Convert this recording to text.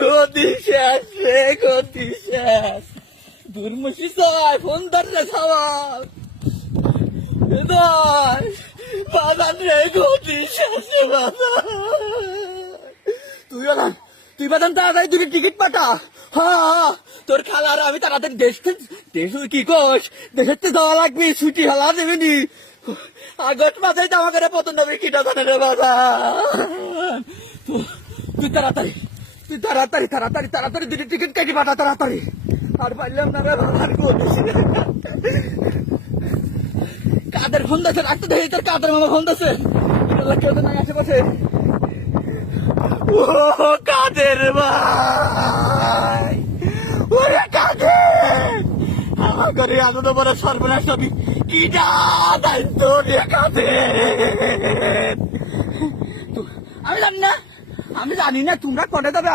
গতি শেষ রে, গতি শেষ। দুর্মুষি চাই ফোন ধরে সবার বাজান রে, গতি শেষ রে বাজান। তুই বাজান তাড়াতাড়ি দুটো টিকিট পাঠা। হ্যাঁ, তোর খালার আমি তাড়াতাড়ি দেশ কি কোষ দেশের যাওয়া লাগবে, ছুটি হলা দেবে নি। আগস্ট মাসে আমাকে পতন হবে কিটা জানে রে বাজান। তুই তাড়াতাড়ি দুটো টিকিট কেটে পাঠা তাড়াতাড়ি। আর পারলাম না রে বাজান, কাদের ফোন দিয়েছে, রাখতে দেখি তোর কাদের মামা ফোন দিয়েছে। কেউ তো নাই আশেপাশে। ও কাদের ভাই, ওরে কাদের, আমার ঘরে এত তো বড় সর্বনাশ হবি কি দায়িত্ব রে কাদের। আমি জানি না তোমরা কনে যাবে।